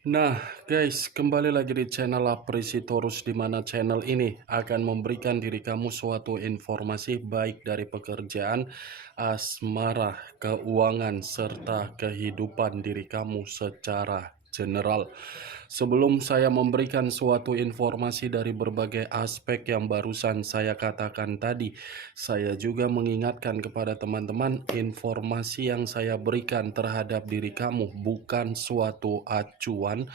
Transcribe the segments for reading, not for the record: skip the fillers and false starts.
Nah, guys, kembali lagi di channel Apresitorus, di mana channel ini akan memberikan diri kamu suatu informasi baik dari pekerjaan, asmara, keuangan, serta kehidupan diri kamu secara general. Sebelum saya memberikan suatu informasi dari berbagai aspek yang barusan saya katakan tadi, saya juga mengingatkan kepada teman-teman, informasi yang saya berikan terhadap diri kamu bukan suatu acuan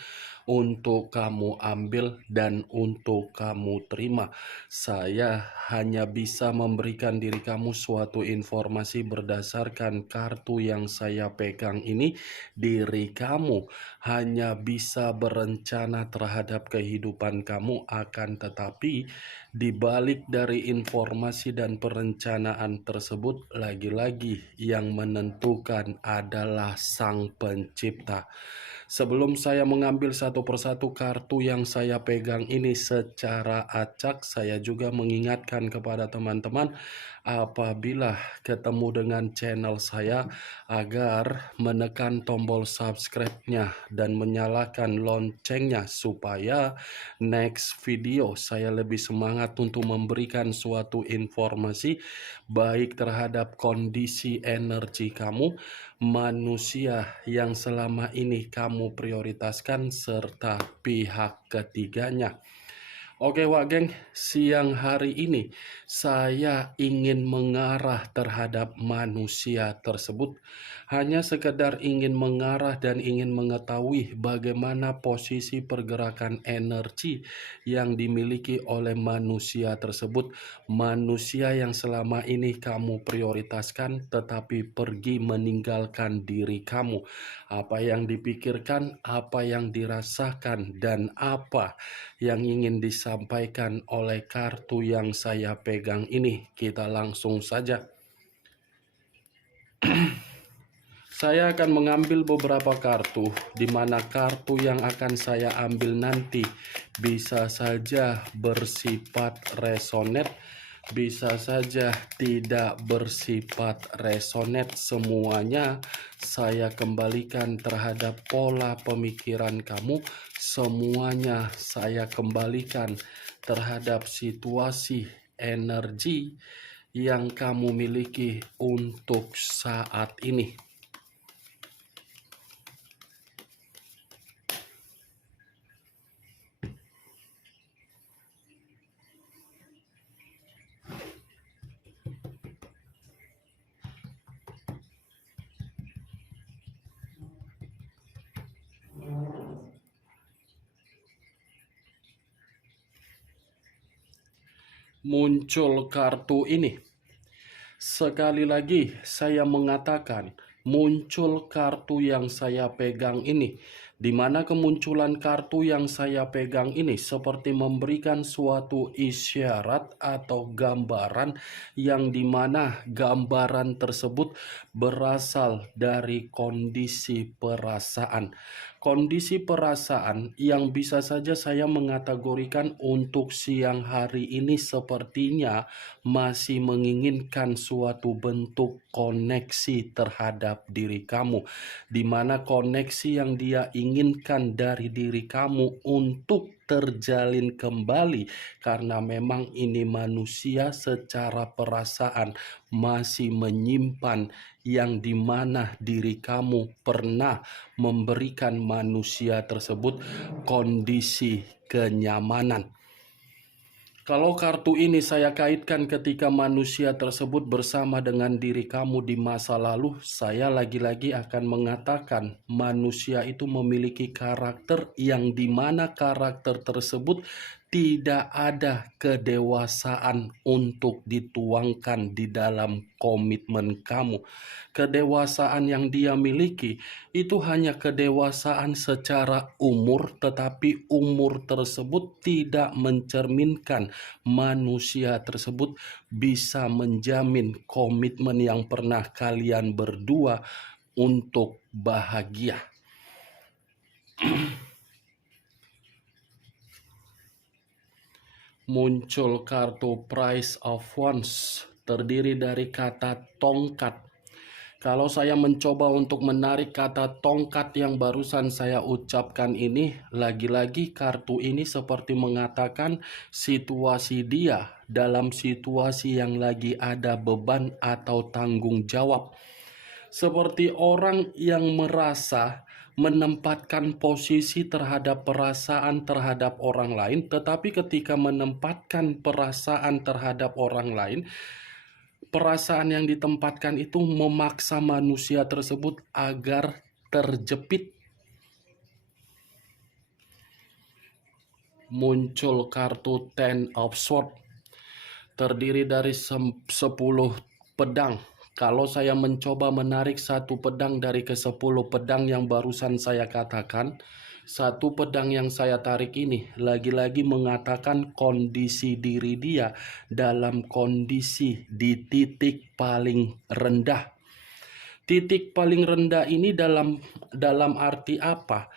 untuk kamu ambil dan untuk kamu terima. Saya hanya bisa memberikan diri kamu suatu informasi berdasarkan kartu yang saya pegang ini. Diri kamu hanya bisa berencana terhadap kehidupan kamu, akan tetapi di balik dari informasi dan perencanaan tersebut, lagi-lagi yang menentukan adalah Sang Pencipta. Sebelum saya mengambil satu persatu kartu yang saya pegang ini secara acak, saya juga mengingatkan kepada teman-teman apabila ketemu dengan channel saya agar menekan tombol subscribe-nya dan menyalakan loncengnya supaya next video saya lebih semangat untuk memberikan suatu informasi baik terhadap kondisi energi kamu, manusia yang selama ini kamu prioritaskan, serta pihak ketiganya. Oke Wak Geng, siang hari ini saya ingin mengarah terhadap manusia tersebut. Hanya sekedar ingin mengarah dan ingin mengetahui bagaimana posisi pergerakan energi yang dimiliki oleh manusia tersebut. Manusia yang selama ini kamu prioritaskan tetapi pergi meninggalkan diri kamu. Apa yang dipikirkan, apa yang dirasakan, dan apa yang ingin disampaikan oleh kartu yang saya pegang ini. Kita langsung saja. Saya akan mengambil beberapa kartu, di mana kartu yang akan saya ambil nanti bisa saja bersifat resonate, bisa saja tidak bersifat resonate. Semuanya saya kembalikan terhadap pola pemikiran kamu. Semuanya saya kembalikan terhadap situasi energi yang kamu miliki untuk saat ini. Muncul kartu ini. Sekali lagi saya mengatakan, muncul kartu yang saya pegang ini, di mana kemunculan kartu yang saya pegang ini seperti memberikan suatu isyarat atau gambaran, yang dimana gambaran tersebut berasal dari kondisi perasaan. Kondisi perasaan yang bisa saja saya mengategorikan untuk siang hari ini sepertinya masih menginginkan suatu bentuk koneksi terhadap diri kamu, di mana koneksi yang dia inginkan dari diri kamu untuk terjalin kembali, karena memang ini manusia secara perasaan masih menyimpan yang dimana diri kamu pernah memberikan manusia tersebut kondisi kenyamanan. Kalau kartu ini saya kaitkan ketika manusia tersebut bersama dengan diri kamu di masa lalu, saya lagi-lagi akan mengatakan manusia itu memiliki karakter yang dimana karakter tersebut tidak ada kedewasaan untuk dituangkan di dalam komitmen kamu. Kedewasaan yang dia miliki itu hanya kedewasaan secara umur, tetapi umur tersebut tidak mencerminkan manusia tersebut bisa menjamin komitmen yang pernah kalian berdua untuk bahagia. Muncul kartu Price of Wands, terdiri dari kata tongkat. Kalau saya mencoba untuk menarik kata tongkat yang barusan saya ucapkan ini, lagi-lagi kartu ini seperti mengatakan situasi dia dalam situasi yang lagi ada beban atau tanggung jawab. Seperti orang yang merasa menempatkan posisi terhadap perasaan terhadap orang lain, tetapi ketika menempatkan perasaan terhadap orang lain, perasaan yang ditempatkan itu memaksa manusia tersebut agar terjepit. Muncul kartu Ten of Swords, terdiri dari 10 pedang. Kalau saya mencoba menarik satu pedang dari ke-10 pedang yang barusan saya katakan, satu pedang yang saya tarik ini lagi-lagi mengatakan kondisi diri dia dalam kondisi di titik paling rendah. Titik paling rendah ini dalam arti apa?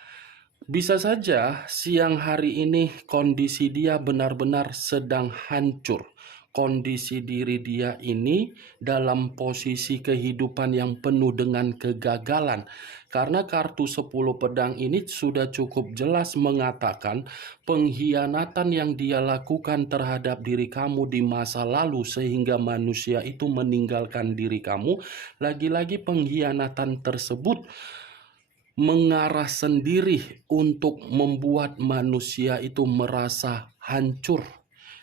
Bisa saja siang hari ini kondisi dia benar-benar sedang hancur. Kondisi diri dia ini dalam posisi kehidupan yang penuh dengan kegagalan. Karena kartu 10 pedang ini sudah cukup jelas mengatakan pengkhianatan yang dia lakukan terhadap diri kamu di masa lalu sehingga manusia itu meninggalkan diri kamu. Lagi-lagi pengkhianatan tersebut mengarah sendiri untuk membuat manusia itu merasa hancur.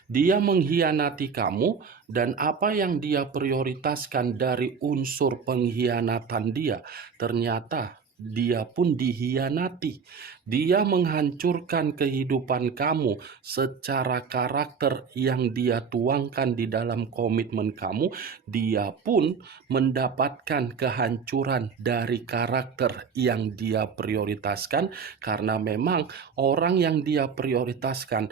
Dia mengkhianati kamu, dan apa yang dia prioritaskan dari unsur pengkhianatan dia, ternyata dia pun dikhianati. Dia menghancurkan kehidupan kamu secara karakter yang dia tuangkan di dalam komitmen kamu. Dia pun mendapatkan kehancuran dari karakter yang dia prioritaskan, karena memang orang yang dia prioritaskan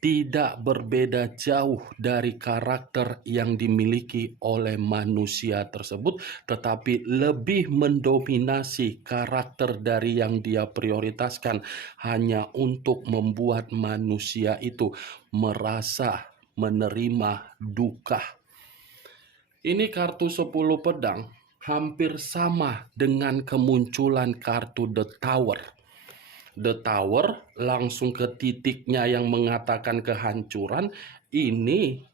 tidak berbeda jauh dari karakter yang dimiliki oleh manusia tersebut, tetapi lebih mendominasi karakter dari yang dia prioritaskan hanya untuk membuat manusia itu merasa menerima duka. Ini kartu 10 pedang hampir sama dengan kemunculan kartu The Tower. The Tower langsung ke titiknya yang mengatakan kehancuran. Ini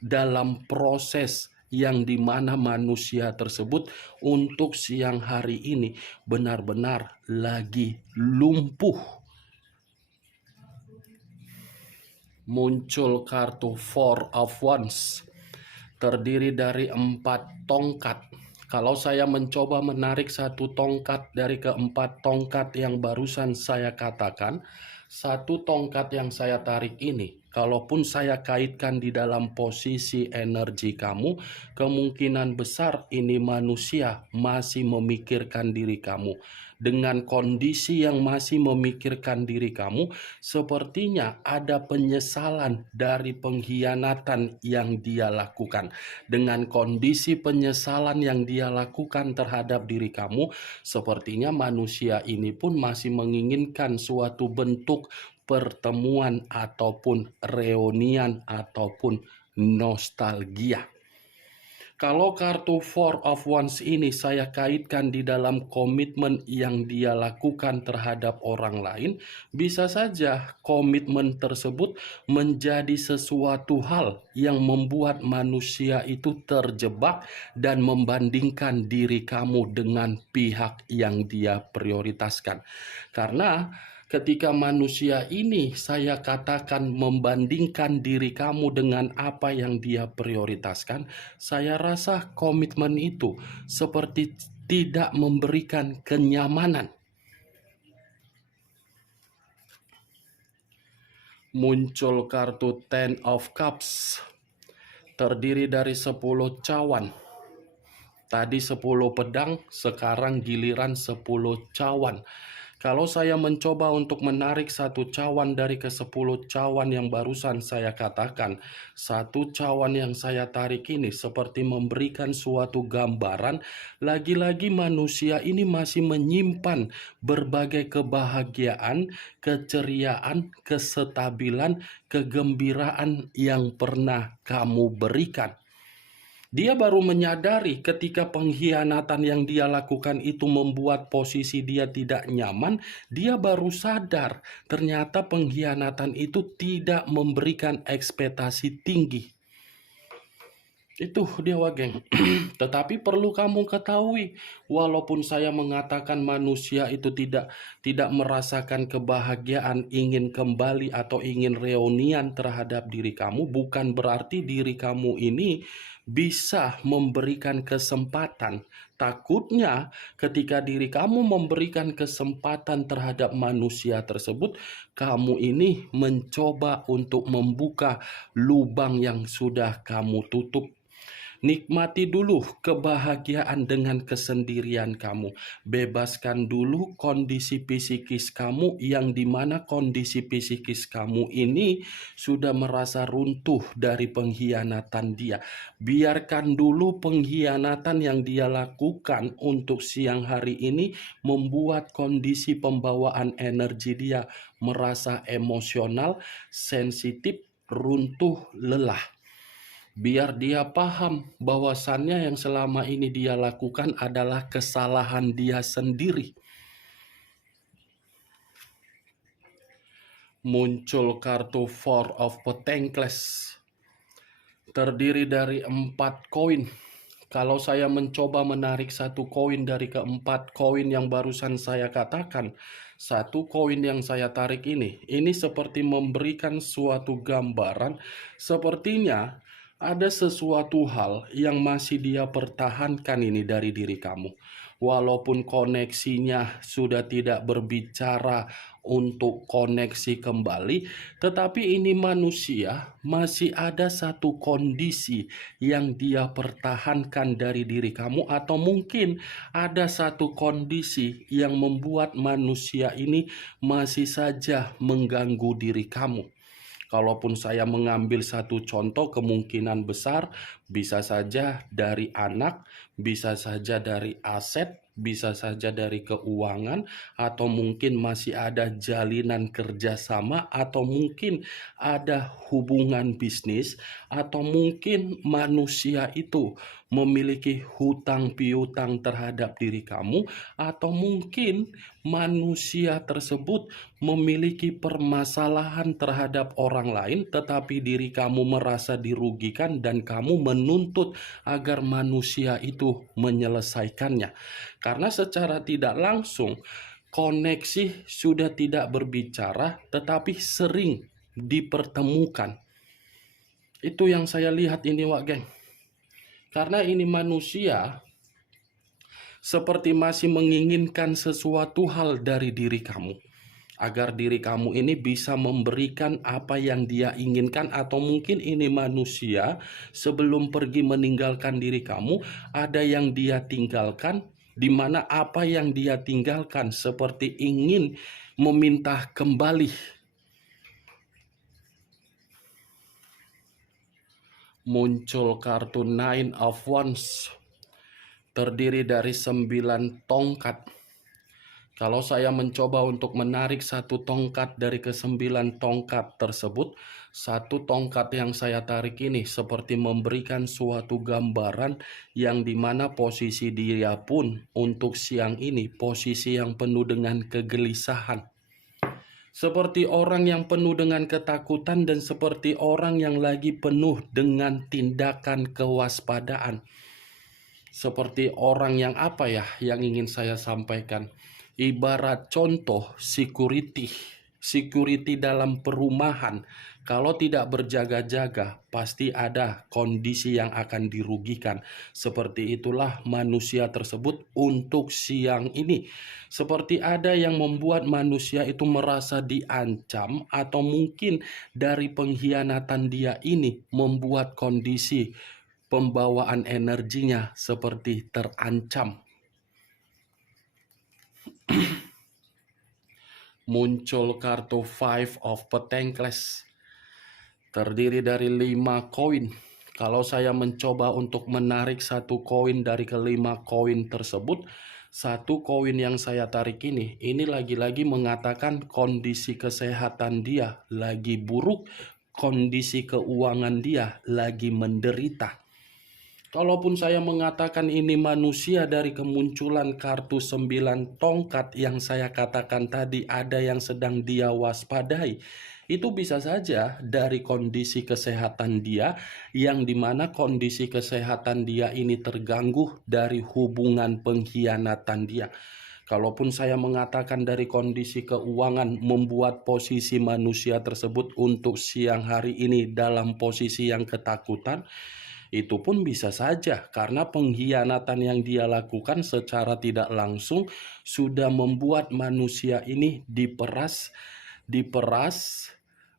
dalam proses yang dimana manusia tersebut untuk siang hari ini benar-benar lagi lumpuh. Muncul kartu Four of Wands, terdiri dari 4 tongkat. Kalau saya mencoba menarik satu tongkat dari ke-4 tongkat yang barusan saya katakan, satu tongkat yang saya tarik ini, kalaupun saya kaitkan di dalam posisi energi kamu, kemungkinan besar ini manusia masih memikirkan diri kamu. Dengan kondisi yang masih memikirkan diri kamu, sepertinya ada penyesalan dari pengkhianatan yang dia lakukan. Dengan kondisi penyesalan yang dia lakukan terhadap diri kamu, sepertinya manusia ini pun masih menginginkan suatu bentuk pertemuan ataupun reunian ataupun nostalgia. Kalau kartu Four of Wands ini saya kaitkan di dalam komitmen yang dia lakukan terhadap orang lain, bisa saja komitmen tersebut menjadi sesuatu hal yang membuat manusia itu terjebak dan membandingkan diri kamu dengan pihak yang dia prioritaskan. Karena ketika manusia ini saya katakan membandingkan diri kamu dengan apa yang dia prioritaskan, saya rasa komitmen itu seperti tidak memberikan kenyamanan. Muncul kartu Ten of Cups, terdiri dari 10 cawan. Tadi 10 pedang, sekarang giliran 10 cawan. Kalau saya mencoba untuk menarik satu cawan dari ke-10 cawan yang barusan saya katakan, satu cawan yang saya tarik ini seperti memberikan suatu gambaran, lagi-lagi manusia ini masih menyimpan berbagai kebahagiaan, keceriaan, kesetabilan, kegembiraan yang pernah kamu berikan. Dia baru menyadari ketika pengkhianatan yang dia lakukan itu membuat posisi dia tidak nyaman, dia baru sadar ternyata pengkhianatan itu tidak memberikan ekspektasi tinggi. Itu dia Wageng. Tetapi perlu kamu ketahui, walaupun saya mengatakan manusia itu tidak merasakan kebahagiaan, ingin kembali atau ingin reunian terhadap diri kamu, bukan berarti diri kamu ini bisa memberikan kesempatan. Takutnya ketika diri kamu memberikan kesempatan terhadap manusia tersebut, kamu ini mencoba untuk membuka lubang yang sudah kamu tutup. Nikmati dulu kebahagiaan dengan kesendirian kamu. Bebaskan dulu kondisi psikis kamu yang dimana kondisi psikis kamu ini sudah merasa runtuh dari pengkhianatan dia. Biarkan dulu pengkhianatan yang dia lakukan untuk siang hari ini membuat kondisi pembawaan energi dia merasa emosional, sensitif, runtuh, lelah. Biar dia paham bahwasannya yang selama ini dia lakukan adalah kesalahan dia sendiri. Muncul kartu Four of Pentacles. Terdiri dari 4 koin. Kalau saya mencoba menarik satu koin dari keempat koin yang barusan saya katakan, satu koin yang saya tarik ini seperti memberikan suatu gambaran, sepertinya ada sesuatu hal yang masih dia pertahankan ini dari diri kamu. Walaupun koneksinya sudah tidak berbicara untuk koneksi kembali, tetapi ini manusia masih ada satu kondisi yang dia pertahankan dari diri kamu, atau mungkin ada satu kondisi yang membuat manusia ini masih saja mengganggu diri kamu. Kalaupun saya mengambil satu contoh, kemungkinan besar bisa saja dari anak, bisa saja dari aset, bisa saja dari keuangan, atau mungkin masih ada jalinan kerjasama, atau mungkin ada hubungan bisnis, atau mungkin manusia itu memiliki hutang piutang terhadap diri kamu, atau mungkin manusia tersebut memiliki permasalahan terhadap orang lain, tetapi diri kamu merasa dirugikan dan kamu menuntut agar manusia itu menyelesaikannya. Karena secara tidak langsung koneksi sudah tidak berbicara, tetapi sering dipertemukan. Itu yang saya lihat ini, Wak Geng. Karena ini manusia seperti masih menginginkan sesuatu hal dari diri kamu, agar diri kamu ini bisa memberikan apa yang dia inginkan, atau mungkin ini manusia sebelum pergi meninggalkan diri kamu, ada yang dia tinggalkan, di mana apa yang dia tinggalkan seperti ingin meminta kembali. Muncul kartu Nine of Wands, terdiri dari 9 tongkat. Kalau saya mencoba untuk menarik satu tongkat dari ke-9 tongkat tersebut, satu tongkat yang saya tarik ini seperti memberikan suatu gambaran yang dimana posisi dia pun untuk siang ini posisi yang penuh dengan kegelisahan. Seperti orang yang penuh dengan ketakutan dan seperti orang yang lagi penuh dengan tindakan kewaspadaan. Seperti orang yang apa ya yang ingin saya sampaikan? Ibarat contoh security dalam perumahan. Kalau tidak berjaga-jaga, pasti ada kondisi yang akan dirugikan. Seperti itulah manusia tersebut untuk siang ini. Seperti ada yang membuat manusia itu merasa diancam, atau mungkin dari pengkhianatan dia ini membuat kondisi pembawaan energinya seperti terancam. Muncul kartu Five of Pentacles, terdiri dari 5 koin. Kalau saya mencoba untuk menarik satu koin dari ke-5 koin tersebut, satu koin yang saya tarik ini lagi-lagi mengatakan kondisi kesehatan dia lagi buruk, kondisi keuangan dia lagi menderita. Kalaupun saya mengatakan ini manusia dari kemunculan kartu 9 tongkat yang saya katakan tadi ada yang sedang dia waspadai, itu bisa saja dari kondisi kesehatan dia yang dimana kondisi kesehatan dia ini terganggu dari hubungan pengkhianatan dia. Kalaupun saya mengatakan dari kondisi keuangan membuat posisi manusia tersebut untuk siang hari ini dalam posisi yang ketakutan, itu pun bisa saja karena pengkhianatan yang dia lakukan secara tidak langsung sudah membuat manusia ini diperas,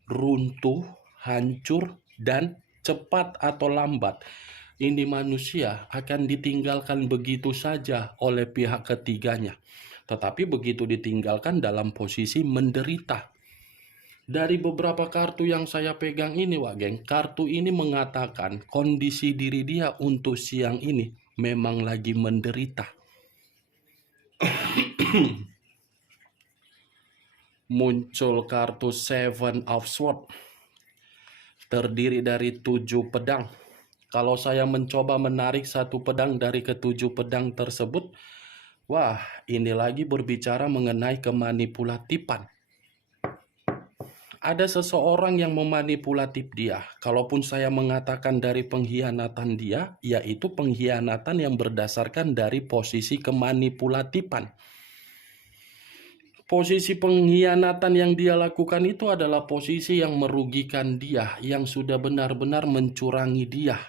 runtuh, hancur, dan cepat atau lambat ini manusia akan ditinggalkan begitu saja oleh pihak ketiganya. Tetapi begitu ditinggalkan dalam posisi menderita. Dari beberapa kartu yang saya pegang ini, Wak Geng, kartu ini mengatakan kondisi diri dia untuk siang ini memang lagi menderita. Muncul kartu Seven of Swords, terdiri dari 7 pedang. Kalau saya mencoba menarik satu pedang dari ketujuh pedang tersebut, wah, ini lagi berbicara mengenai kemanipulatifan. Ada seseorang yang memanipulatif dia. Kalaupun saya mengatakan dari pengkhianatan dia, yaitu pengkhianatan yang berdasarkan dari posisi kemanipulatifan. Posisi pengkhianatan yang dia lakukan itu adalah posisi yang merugikan dia, yang sudah benar-benar mencurangi dia.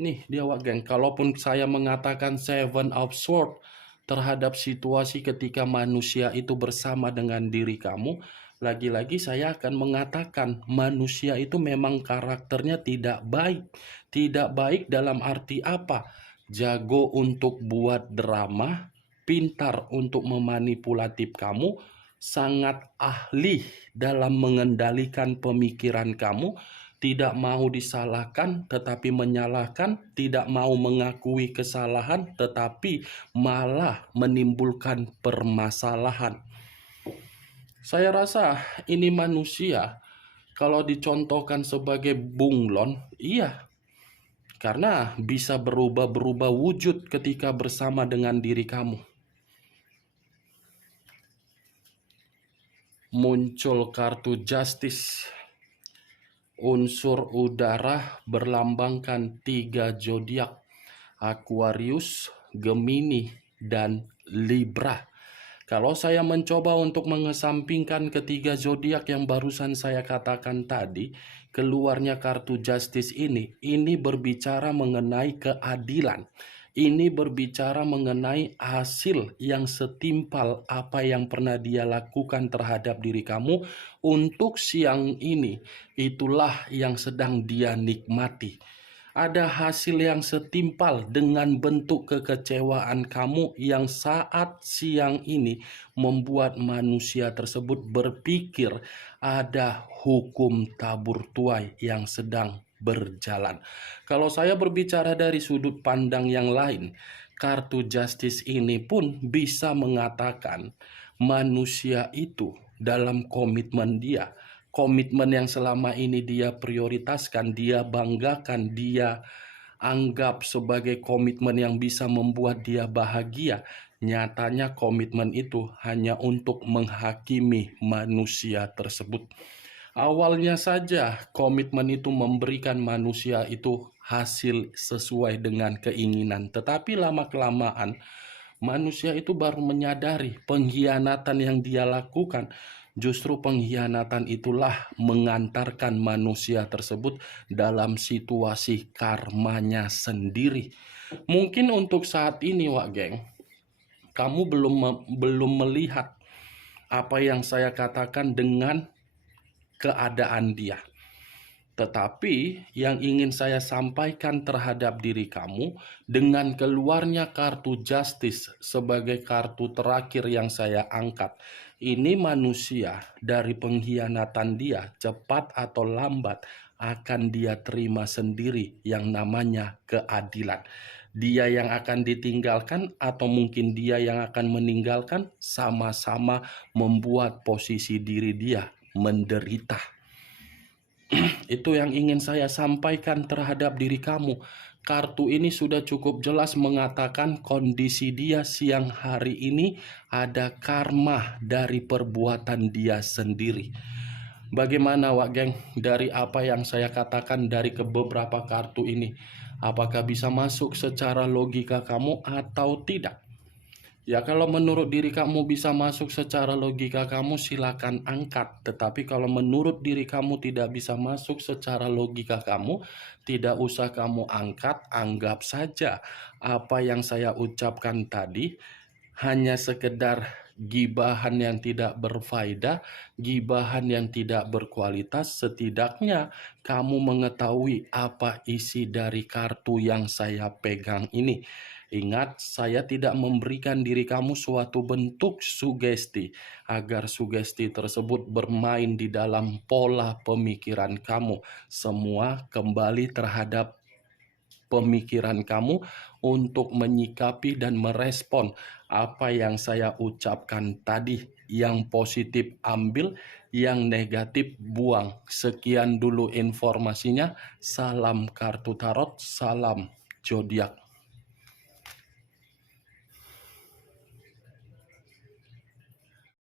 Nih dia, Wak Geng, kalaupun saya mengatakan Seven of Swords terhadap situasi ketika manusia itu bersama dengan diri kamu, lagi-lagi saya akan mengatakan manusia itu memang karakternya tidak baik. Tidak baik dalam arti apa? Jago untuk buat drama, pintar untuk memanipulatif kamu, sangat ahli dalam mengendalikan pemikiran kamu, tidak mau disalahkan tetapi menyalahkan, tidak mau mengakui kesalahan tetapi malah menimbulkan permasalahan. Saya rasa ini manusia kalau dicontohkan sebagai bunglon, iya, karena bisa berubah-berubah wujud ketika bersama dengan diri kamu. Muncul kartu Justice. Unsur udara berlambangkan 3 zodiak, Aquarius, Gemini, dan Libra. Kalau saya mencoba untuk mengesampingkan ketiga zodiak yang barusan saya katakan tadi, keluarnya kartu Justice ini berbicara mengenai keadilan. Ini berbicara mengenai hasil yang setimpal apa yang pernah dia lakukan terhadap diri kamu untuk siang ini. Itulah yang sedang dia nikmati. Ada hasil yang setimpal dengan bentuk kekecewaan kamu yang saat siang ini membuat manusia tersebut berpikir ada hukum tabur tuai yang sedang berjalan. Kalau saya berbicara dari sudut pandang yang lain, kartu Justice ini pun bisa mengatakan manusia itu dalam komitmen dia, komitmen yang selama ini dia prioritaskan, dia banggakan, dia anggap sebagai komitmen yang bisa membuat dia bahagia. Nyatanya komitmen itu hanya untuk menghakimi manusia tersebut. Awalnya saja komitmen itu memberikan manusia itu hasil sesuai dengan keinginan, tetapi lama-kelamaan manusia itu baru menyadari pengkhianatan yang dia lakukan. Justru pengkhianatan itulah mengantarkan manusia tersebut dalam situasi karmanya sendiri. Mungkin untuk saat ini, Wak Geng, kamu belum melihat apa yang saya katakan dengan keadaan dia. Tetapi yang ingin saya sampaikan terhadap diri kamu dengan keluarnya kartu Justice sebagai kartu terakhir yang saya angkat. Ini manusia dari pengkhianatan dia cepat atau lambat akan dia terima sendiri yang namanya keadilan. Dia yang akan ditinggalkan atau mungkin dia yang akan meninggalkan sama-sama membuat posisi diri dia menderita. Itu yang ingin saya sampaikan terhadap diri kamu. kartu ini sudah cukup jelas mengatakan kondisi dia siang hari ini ada karma dari perbuatan dia sendiri. Bagaimana Wak Geng dari apa yang saya katakan dari beberapa kartu ini? Apakah bisa masuk secara logika kamu atau tidak? Ya, kalau menurut diri kamu bisa masuk secara logika kamu, silakan angkat. Tetapi kalau menurut diri kamu tidak bisa masuk secara logika kamu, tidak usah kamu angkat, anggap saja apa yang saya ucapkan tadi hanya sekedar gibahan yang tidak berfaedah, gibahan yang tidak berkualitas. Setidaknya kamu mengetahui apa isi dari kartu yang saya pegang ini. Ingat, saya tidak memberikan diri kamu suatu bentuk sugesti, agar sugesti tersebut bermain di dalam pola pemikiran kamu. Semua kembali terhadap pemikiran kamu untuk menyikapi dan merespon apa yang saya ucapkan tadi. Yang positif ambil, yang negatif buang. Sekian dulu informasinya. Salam kartu tarot, salam zodiak.